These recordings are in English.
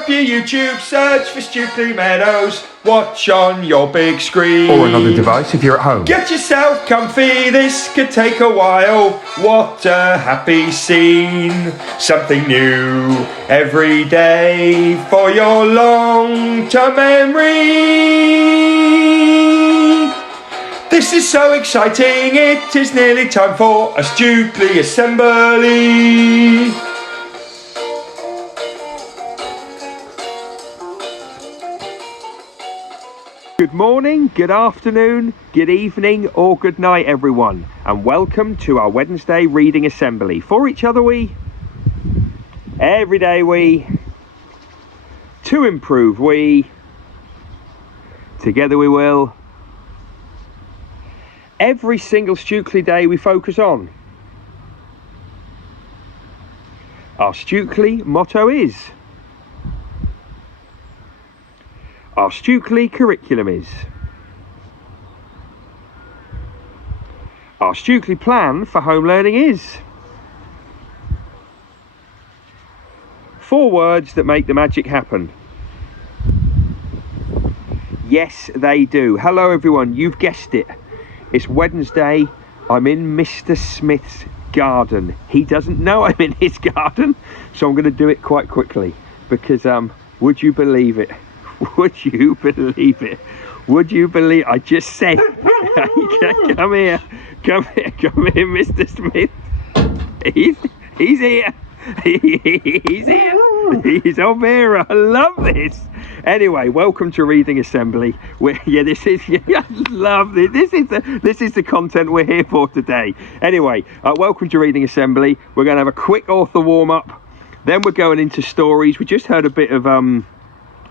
up your YouTube, search for Stukeley Meadows, watch on your big screen. Or another device if you're at home. Get yourself comfy, this could take a while. What a happy scene. Something new every day for your long-term memory. This is so exciting, it is nearly time for a Stukeley assembly. Good morning, good afternoon, good evening or good night everyone, and welcome to our Wednesday reading assembly. For each other we, every day we, to improve we, together we will. Every single Stukeley day we focus on. Our Stukeley motto is, our Stukeley curriculum is, our Stukeley plan for home learning is. 4 words that make the magic happen. Yes, they do. Hello everyone, you've guessed it. It's Wednesday, I'm in Mr. Smith's garden. He doesn't know I'm in his garden, so I'm going to do it quite quickly because, would you believe it? Would you believe it? Would you believe I just said, come here, Mr. Smith. He's here. He's here. He's over here. I love this. Anyway, welcome to Reading Assembly. This is I love this. This is the content we're here for today. Anyway, welcome to Reading Assembly. We're going to have a quick author warm up. Then we're going into stories. We just heard a bit of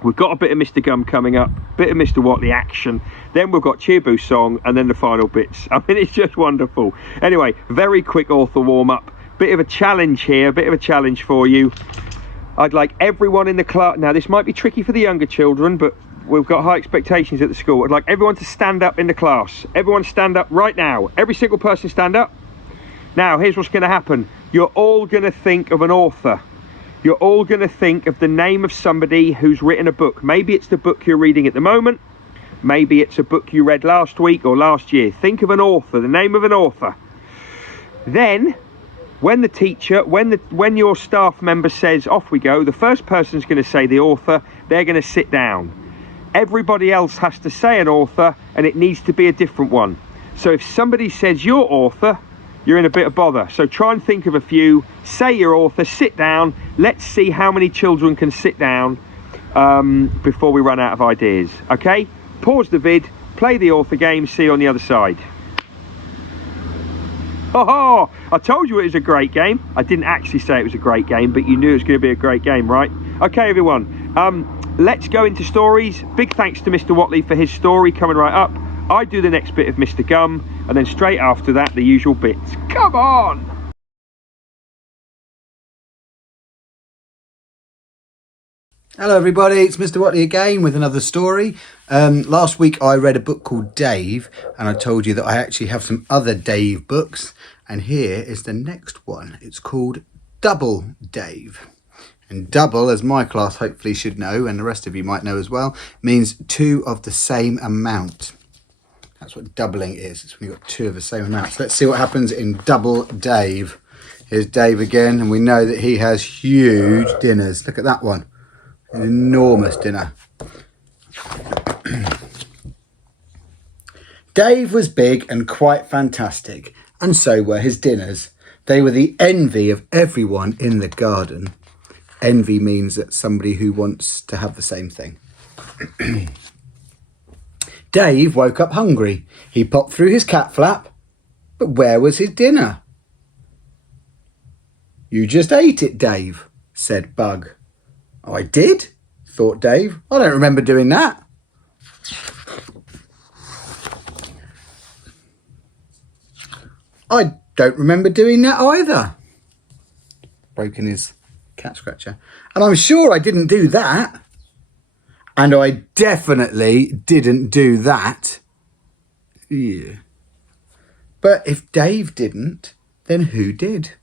we've got a bit of Mr. Gum coming up, bit of Mr. Watley action. Then we've got Cheer Boost song, and then the final bits. I mean, it's just wonderful. Anyway, very quick author warm up. Bit of a challenge here, a bit of a challenge for you. I'd like everyone in the class, now this might be tricky for the younger children, but we've got high expectations at the school. I'd like everyone to stand up in the class. Everyone stand up right now. Every single person stand up. Now, here's what's going to happen. You're all going to think of an author. You're all going to think of the name of somebody who's written a book. Maybe it's the book you're reading at the moment. Maybe it's a book you read last week or last year. Think of an author, the name of an author. Then, when the teacher, when your staff member says, off we go, the first person's going to say the author, they're going to sit down. Everybody else has to say an author, and it needs to be a different one. So if somebody says your author, you're in a bit of bother. So try and think of a few, say your author, sit down. Let's see how many children can sit down before we run out of ideas. Okay? Pause the vid, play the author game, see you on the other side. Oh, I told you it was a great game. I didn't actually say it was a great game, but you knew it was going to be a great game, right? Okay, everyone. Let's go into stories. Big thanks to Mr. Watley for his story coming right up. I do the next bit of Mr. Gum, and then straight after that, the usual bits. Come on! Hello everybody, it's Mr. Watley again with another story. Last week I read a book called Dave, and I told you that I actually have some other Dave books, and here is the next one. It's called Double Dave. And double, as my class hopefully should know, and the rest of you might know as well, means 2 of the same amount. That's what doubling is. It's when you've got 2 of the same amount. So let's see what happens in Double Dave. Here's Dave again, and we know that he has huge dinners. Look at that one. An enormous dinner. Dave was big and quite fantastic, and so were his dinners. They were the envy of everyone in the garden. Envy means that somebody who wants to have the same thing. Dave woke up hungry. He popped through his cat flap, but where was his dinner? You just ate it, Dave, said Bug. Oh, I did, thought Dave. I don't remember doing that. I don't remember doing that either. Broken his cat scratcher. And I'm sure I didn't do that. And I definitely didn't do that. Yeah. But if Dave didn't, then who did?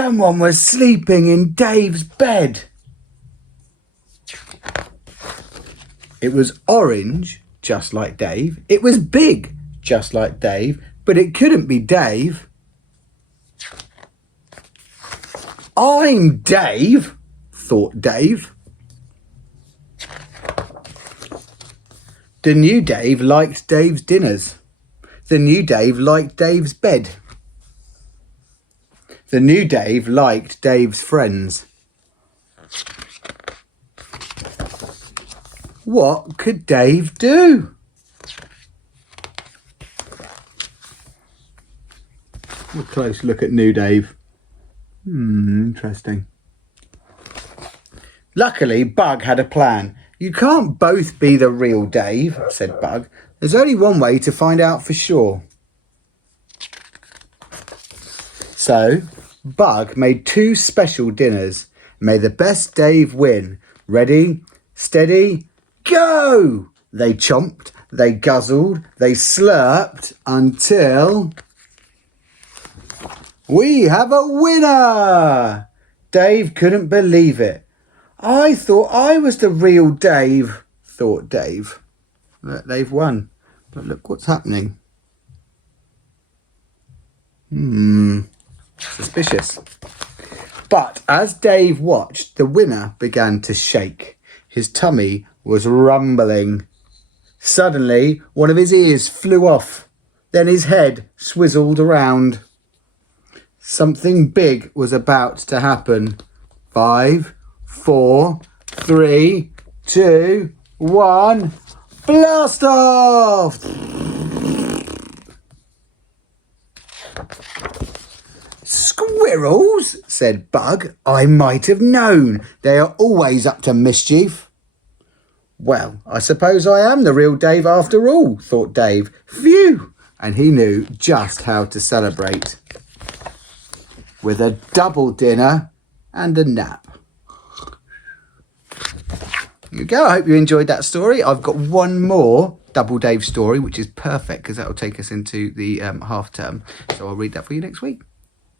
Someone was sleeping in Dave's bed. It was orange, just like Dave. It was big, just like Dave, but it couldn't be Dave. I'm Dave, thought Dave. The new Dave liked Dave's dinners. The new Dave liked Dave's bed. The new Dave liked Dave's friends. What could Dave do? A close look at new Dave. Interesting. Luckily, Bug had a plan. You can't both be the real Dave, said Bug. There's only one way to find out for sure. So, Bug made 2 special dinners. May the best Dave win. Ready, steady, go! They chomped, they guzzled, they slurped until... We have a winner! Dave couldn't believe it. I thought I was the real Dave, thought Dave. Look, they've won. But look what's happening. Suspicious. But as Dave watched, the winner began to shake. His tummy was rumbling. Suddenly, one of his ears flew off. Then his head swizzled around. Something big was about to happen. 5, 4, 3, 2, 1. Blast off! Squirrels, said Bug. I might have known. They are always up to mischief. Well, I suppose I am the real Dave after all, thought Dave. Phew! And he knew just how to celebrate. With a double dinner and a nap. Here you go. I hope you enjoyed that story. I've got one more Double Dave story, which is perfect because that will take us into the half term. So I'll read that for you next week.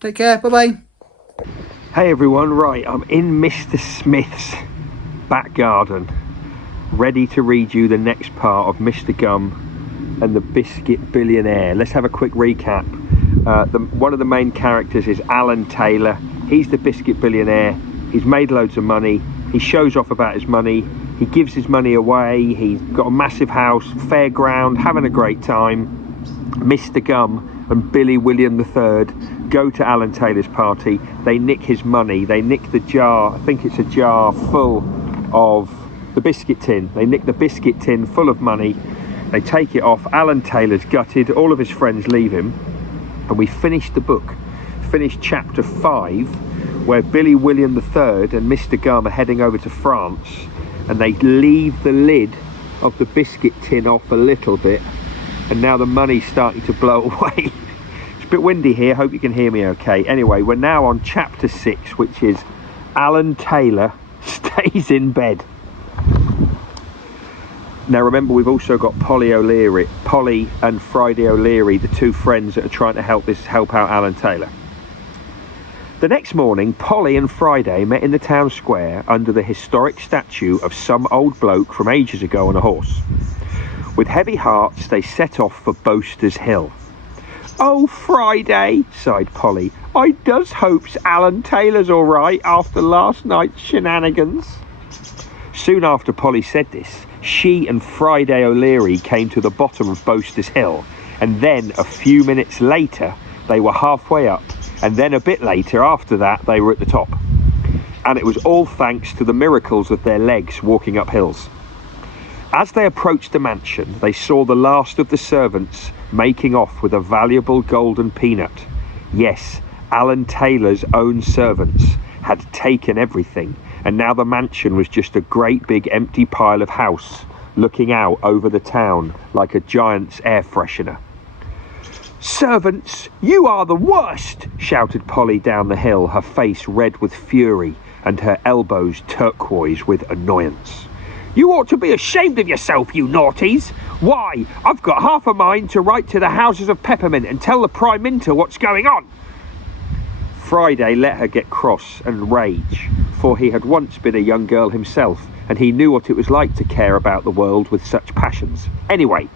Take care. Bye-bye. Hey everyone, right, I'm in Mr. Smith's back garden, ready to read you the next part of Mr. Gum and the Biscuit Billionaire. Let's have a quick recap. One of the main characters is Alan Taylor. He's the Biscuit Billionaire. He's made loads of money. He shows off about his money. He gives his money away. He's got a massive house, fairground, having a great time. Mr. Gum and Billy William III go to Alan Taylor's party. They nick his money. They nick the jar. I think it's a jar full of the biscuit tin. They nick the biscuit tin full of money. They take it off. Alan Taylor's gutted. All of his friends leave him. And we finished the book, finished chapter 5, where Billy William III and Mr. Gum are heading over to France, and they leave the lid of the biscuit tin off a little bit, and now the money's starting to blow away. It's a bit windy here, hope you can hear me okay. Anyway, we're now on chapter 6, which is Alan Taylor stays in bed. Now remember, we've also got Polly and Friday O'Leary, the 2 friends that are trying to help out Alan Taylor. The next morning, Polly and Friday met in the town square under the historic statue of some old bloke from ages ago on a horse. With heavy hearts, they set off for Boaster's Hill. "Oh, Friday," sighed Polly, "I does hopes Alan Taylor's all right after last night's shenanigans." Soon after Polly said this, she and Friday O'Leary came to the bottom of Boaster's Hill, and then a few minutes later they were halfway up, and then a bit later after that they were at the top. And it was all thanks to the miracles of their legs walking up hills. As they approached the mansion, they saw the last of the servants making off with a valuable golden peanut. Yes, Alan Taylor's own servants had taken everything, and now the mansion was just a great big empty pile of house looking out over the town like a giant's air freshener. "Servants, you are the worst!" shouted Polly down the hill, her face red with fury and her elbows turquoise with annoyance. "You ought to be ashamed of yourself, you naughties! Why, I've got half a mind to write to the Houses of Peppermint and tell the Prime Minister what's going on." Friday let her get cross and rage, for he had once been a young girl himself, and he knew what it was like to care about the world with such passions. Anyway,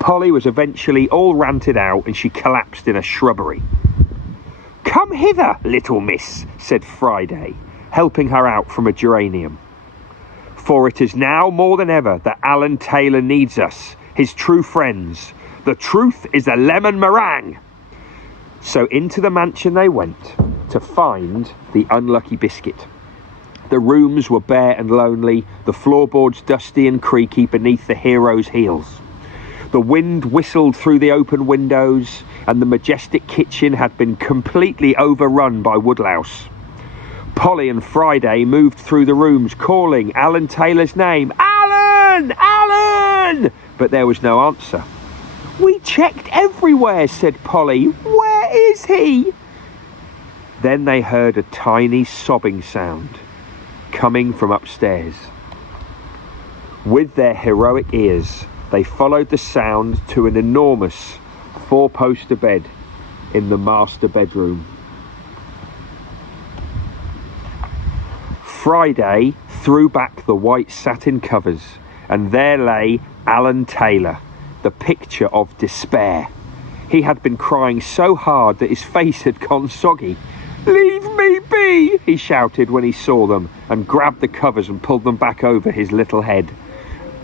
Polly was eventually all ranted out, and she collapsed in a shrubbery. "Come hither, little miss," said Friday, helping her out from a geranium. "For it is now more than ever that Alan Taylor needs us, his true friends. The truth is a lemon meringue." So into the mansion they went to find the unlucky biscuit. The rooms were bare and lonely, the floorboards dusty and creaky beneath the hero's heels. The wind whistled through the open windows, and the majestic kitchen had been completely overrun by woodlouse. Polly and Friday moved through the rooms calling Alan Taylor's name. "Alan! Alan!" But there was no answer. "We checked everywhere," said Polly. "Where is he?" Then they heard a tiny sobbing sound coming from upstairs. With their heroic ears, they followed the sound to an enormous four-poster bed in the master bedroom. Friday threw back the white satin covers, and there lay Alan Taylor, the picture of despair. He had been crying so hard that his face had gone soggy. "Leave me be," he shouted when he saw them, and grabbed the covers and pulled them back over his little head.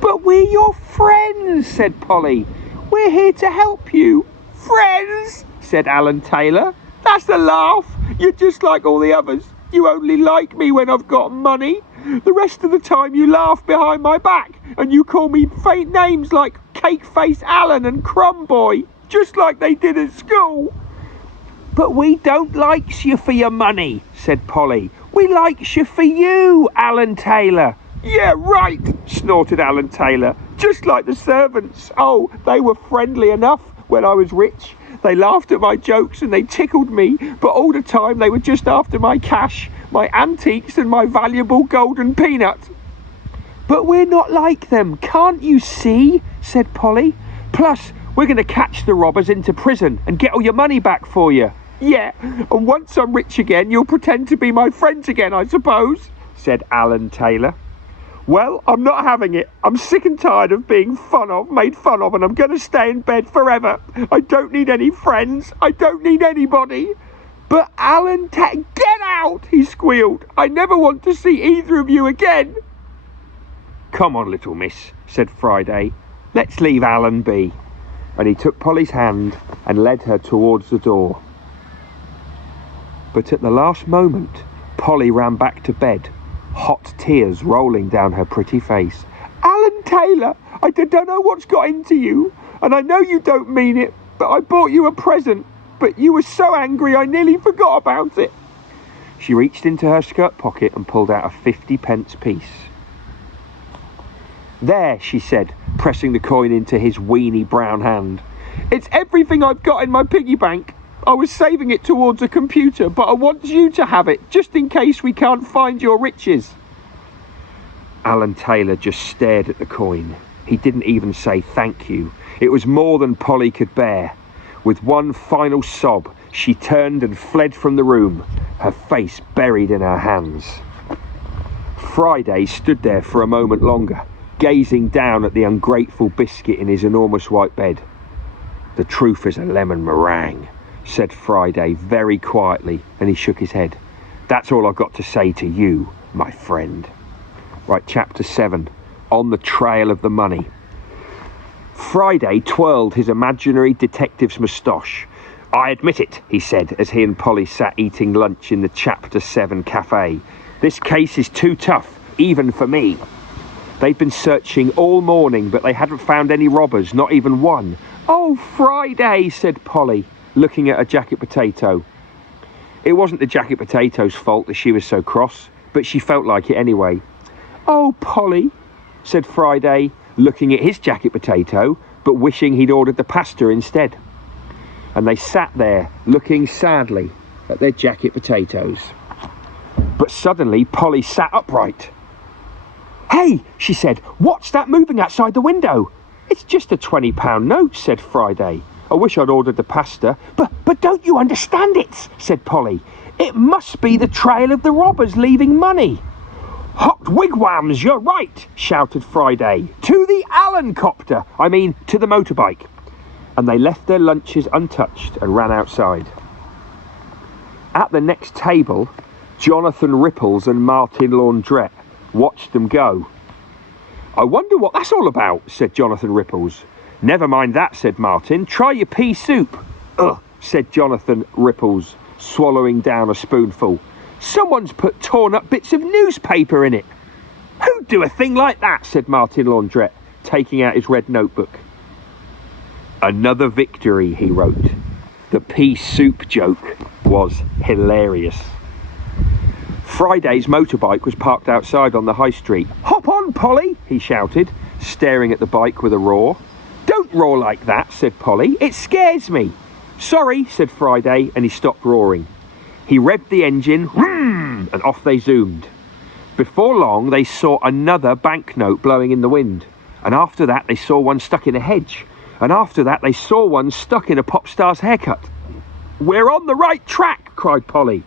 "But we're your friends," said Polly. "We're here to help you." "Friends," said Alan Taylor. "That's a laugh. You're just like all the others. You only like me when I've got money. The rest of the time you laugh behind my back, and you call me faint names like Cake Face Alan and Crumb Boy, just like they did at school." "But we don't likes you for your money," said Polly. "We likes you for you, Alan Taylor." "Yeah, right," snorted Alan Taylor. "Just like the servants. Oh, they were friendly enough when I was rich. They laughed at my jokes and they tickled me, but all the time they were just after my cash, my antiques and my valuable golden peanut." "But we're not like them, can't you see?" said Polly. "Plus, we're going to catch the robbers into prison and get all your money back for you." "Yeah, and once I'm rich again, you'll pretend to be my friends again, I suppose," said Alan Taylor. "Well, I'm not having it. I'm sick and tired of being made fun of, and I'm going to stay in bed forever. I don't need any friends. I don't need anybody." "But Alan get out," he squealed. "I never want to see either of you again." "Come on, little miss," said Friday. "Let's leave Alan be." And he took Polly's hand and led her towards the door. But at the last moment, Polly ran back to bed, hot tears rolling down her pretty face. "Alan Taylor, I don't know what's got into you, and I know you don't mean it, but I bought you a present, but you were so angry I nearly forgot about it." She reached into her skirt pocket and pulled out a 50p piece. "There," she said, pressing the coin into his weeny brown hand. "It's everything I've got in my piggy bank. I was saving it towards a computer, but I want you to have it, just in case we can't find your riches." Alan Taylor just stared at the coin. He didn't even say thank you. It was more than Polly could bear. With one final sob, she turned and fled from the room, her face buried in her hands. Friday stood there for a moment longer, gazing down at the ungrateful biscuit in his enormous white bed. "The truth is a lemon meringue," said Friday very quietly, and he shook his head. "That's all I've got to say to you, my friend." Right, chapter 7, On the Trail of the Money. Friday twirled his imaginary detective's moustache. "I admit it," he said, as he and Polly sat eating lunch in the chapter 7 cafe. "This case is too tough, even for me. They'd been searching all morning, but they hadn't found any robbers, not even one." "Oh, Friday," said Polly, looking at a jacket potato. It wasn't the jacket potato's fault that she was so cross, but she felt like it anyway. "Oh, Polly," said Friday, looking at his jacket potato, but wishing he'd ordered the pasta instead. And they sat there, looking sadly at their jacket potatoes. But suddenly Polly sat upright. "Hey," she said, "what's that moving outside the window?" "It's just a £20 note," said Friday. "I wish I'd ordered the pasta." But don't you understand it?" said Polly. It must be the trail of the robbers leaving money. Hot wigwams, you're right, shouted Friday. To the Allen copter, to the motorbike. And they left their lunches untouched and ran outside. At the next table, Jonathan Ripples and Martin Laundrette watched them go. I wonder what that's all about, said Jonathan Ripples. Never mind that, said Martin. Try your pea soup. Ugh, said Jonathan Ripples, swallowing down a spoonful. Someone's put torn up bits of newspaper in it. Who'd do a thing like that, said Martin Laundrette, taking out his red notebook. Another victory, he wrote. The pea soup joke was hilarious. Friday's motorbike was parked outside on the high street. Hop on, Polly, he shouted, staring at the bike with a roar. Don't roar like that, said Polly. It scares me. Sorry, said Friday, and he stopped roaring. He revved the engine, and off they zoomed. Before long, they saw another banknote blowing in the wind. And after that, they saw one stuck in a hedge. And after that, they saw one stuck in a pop star's haircut. We're on the right track, cried Polly.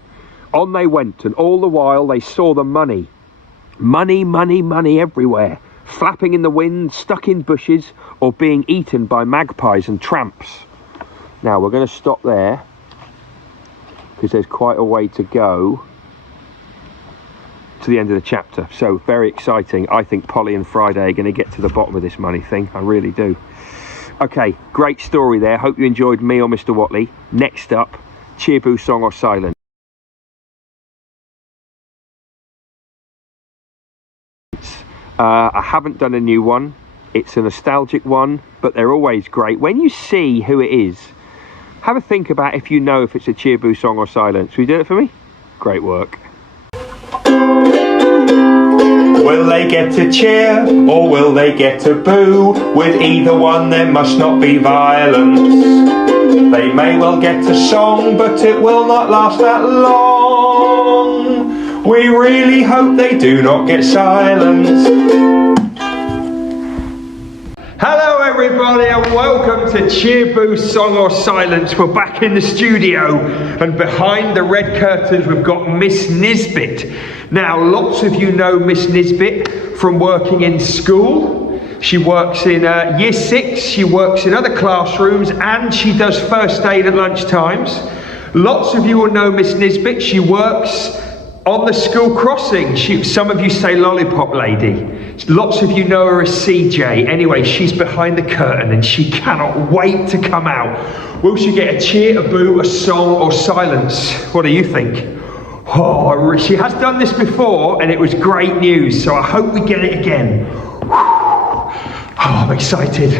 On they went, and all the while they saw the money. Money, money, money everywhere, flapping in the wind, stuck in bushes, or being eaten by magpies and tramps. Now, we're going to stop there, because there's quite a way to go to the end of the chapter. So, very exciting. I think Polly and Friday are going to get to the bottom of this money thing. I really do. Okay, great story there. Hope you enjoyed me or Mr. Watley. Next up, Cheerboo Song or Silence. I haven't done a new one. It's a nostalgic one, but they're always great. When you see who it is, have a think about if you know if it's a Cheerboo Song or Silence. Will you do it for me? Great work. Will they get to cheer or will they get to boo? With either one there must not be violence. They may well get a song, but it will not last that long. We really hope they do not get silence. Hello everybody and welcome to Cheerboo Song or Silence. We're back in the studio and behind the red curtains we've got Miss Nisbet. Now lots of you know Miss Nisbet from working in school. She works in year 6, she works in other classrooms and she does first aid at lunch times. Lots of you will know Miss Nisbet. She works on the school crossing. Some of you say Lollipop Lady. Lots of you know her as CJ. Anyway, she's behind the curtain and she cannot wait to come out. Will she get a cheer, a boo, a song or silence? What do you think? Oh, she has done this before and it was great news, so I hope we get it again. Oh, I'm excited.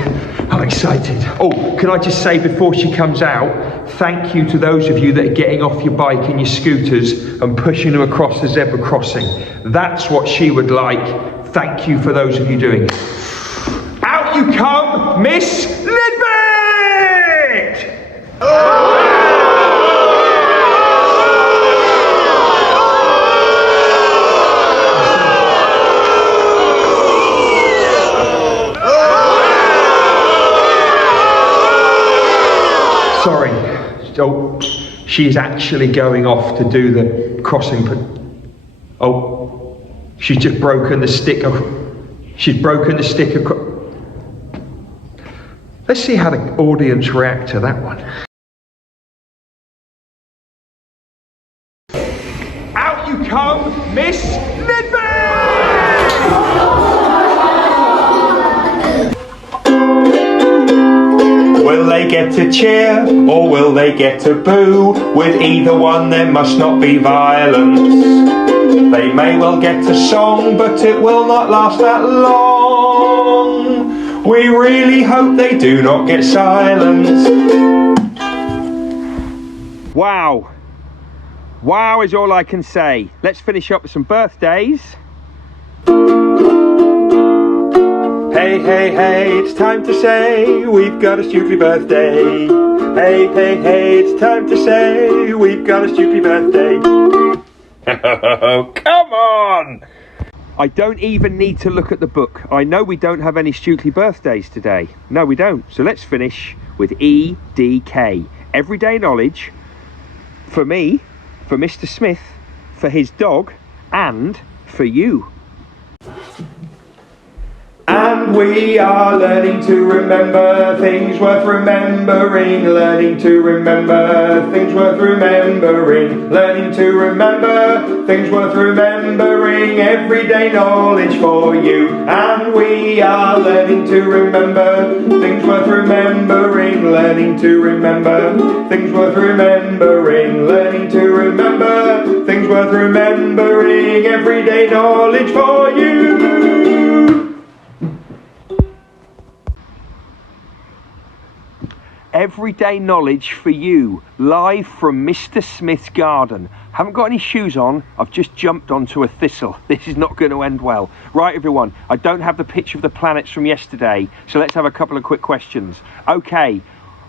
I'm excited. Oh, can I just say before she comes out, thank you to those of you that are getting off your bike and your scooters and pushing them across the zebra crossing. That's what she would like. Thank you for those of you doing it. Out you come, Miss Nisbet! Sorry. Oh, she's actually going off to do the crossing. Oh, she's just broken the stick. She's broken the stick. Let's see how the audience react to that one. Out you come, Miss Nisbet! Will they get to cheer or will they get to boo? With either one there must not be violence. They may well get a song, but it will not last that long. We really hope they do not get silence. Wow. Wow is all I can say. Let's finish up with some birthdays. Hey, hey, hey, it's time to say we've got a Stukeley birthday. Hey, hey, hey, it's time to say we've got a Stukeley birthday. Come on! I don't even need to look at the book. I know we don't have any Stukeley birthdays today. No, we don't. So let's finish with EDK. Everyday knowledge. For me, for Mr. Smith, for his dog, and for you. And we are learning to remember things worth remembering, learning to remember things worth remembering, learning to remember things worth remembering, everyday knowledge for you. And we are learning to remember things worth remembering, learning to remember things worth remembering, learning to remember things worth remembering, everyday knowledge for you. Everyday knowledge for you, live from Mr. Smith's garden. Haven't got any shoes on, I've just jumped onto a thistle. This is not going to end well. Right everyone, I don't have the picture of the planets from yesterday, so let's have a couple of quick questions. Okay,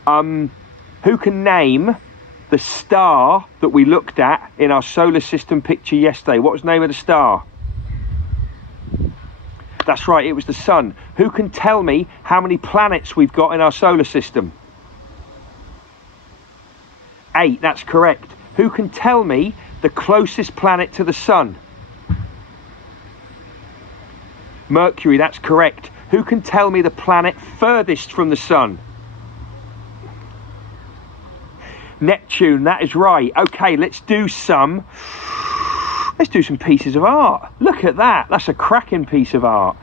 who can name the star that we looked at in our solar system picture yesterday? What was the name of the star? That's right, it was the sun. Who can tell me how many planets we've got in our solar system? 8, that's correct. Who can tell me the closest planet to the sun? Mercury, that's correct. Who can tell me the planet furthest from the sun? Neptune, that is right. Okay, let's do some pieces of art. Look at that, that's a cracking piece of art.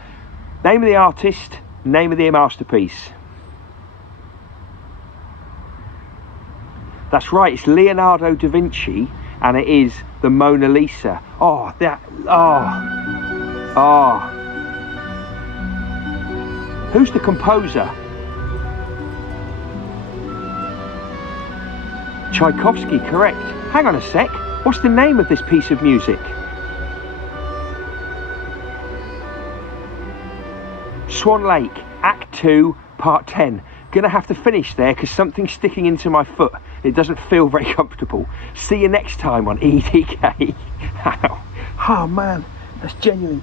Name of the artist, name of the masterpiece. That's right, it's Leonardo da Vinci, and it is the Mona Lisa. Who's the composer? Tchaikovsky, correct. Hang on a sec, what's the name of this piece of music? Swan Lake, Act 2, Part 10. Gonna have to finish there because something's sticking into my foot. It doesn't feel very comfortable. See you next time on EDK. Oh man, that's genuine.